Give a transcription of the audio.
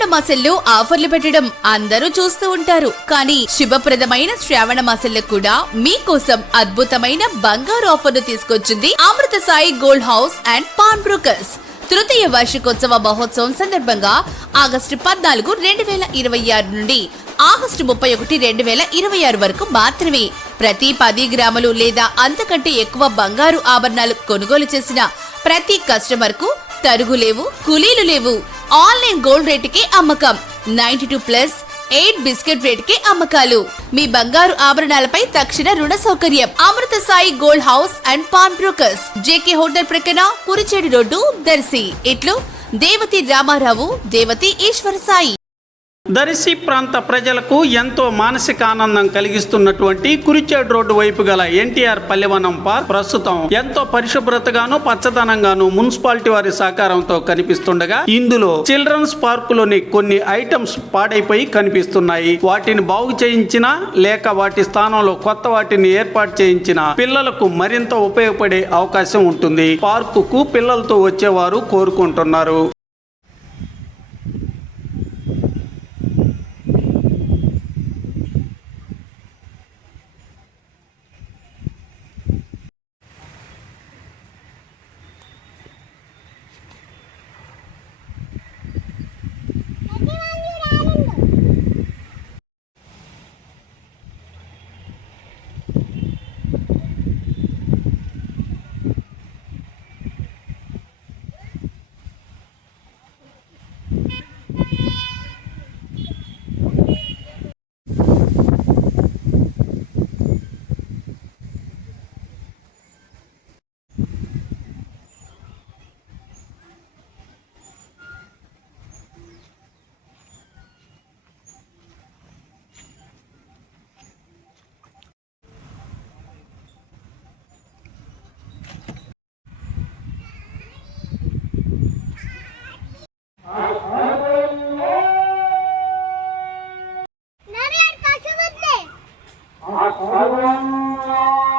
శ్రావణ మాసంలో ఆఫర్లు పెట్టడం అందరూ చూస్తూ ఉంటారు. కానీ శుభప్రదమైన శ్రావణ మాసంలో కూడా మీకోసం అద్భుతమైన బంగారు ఆఫర్ను తీసుకొచ్చింది Amrutha Sai gold house and pawn brokers. తృతీయ వార్షికోత్సవ మహోత్సవం సందర్భంగా ఆగస్టు 14, 2026 నుండి ఆగస్టు 31, 2026 వరకు మాత్రమే ప్రతి 10 గ్రాములు లేదా అంతకంటే ఎక్కువ బంగారు ఆభరణాలు కొనుగోలు చేసిన ప్రతి కస్టమర్ కు తరుగు లేవు, కూలీలు లేవు. ఆన్లైన్ గోల్డ్ రేటుకే అమ్మకం. 92+ 8 బిస్కెట్ రేటుకే అమ్మకాలు. మీ బంగారు ఆభరణాలపై తక్షణ రుణ సౌకర్యం. Amrutha Sai gold house and pawn brokers, JK hotel ప్రక్కన, కురిచేడు రోడ్డు, దర్శి. ఇట్లు దేవతి రామారావు, దేవతి ఈశ్వర సాయి. దర్శి ప్రాంత ప్రజలకు ఎంతో మానసిక ఆనందం కలిగిస్తున్నటువంటి కురిచేడు రోడ్డు వైపు గల ఎన్టీఆర్ పల్లెవనం పార్క్ ప్రస్తుతం ఎంతో పరిశుభ్రతగాను పచ్చదనంగాను మున్సిపాలిటీ వారి సహకారంతో కనిపిస్తుండగా, ఇందులో చిల్డ్రన్స్ పార్కులోని కొన్ని ఐటమ్స్ పాడైపోయి కనిపిస్తున్నాయి. వాటిని బాగు చేయించినా లేక వాటి స్థానంలో కొత్త వాటిని ఏర్పాటు చేయించిన పిల్లలకు మరింత ఉపయోగపడే అవకాశం ఉంటుంది. పార్కుకు పిల్లలతో వచ్చేవారు కోరుకుంటున్నారు. Asalım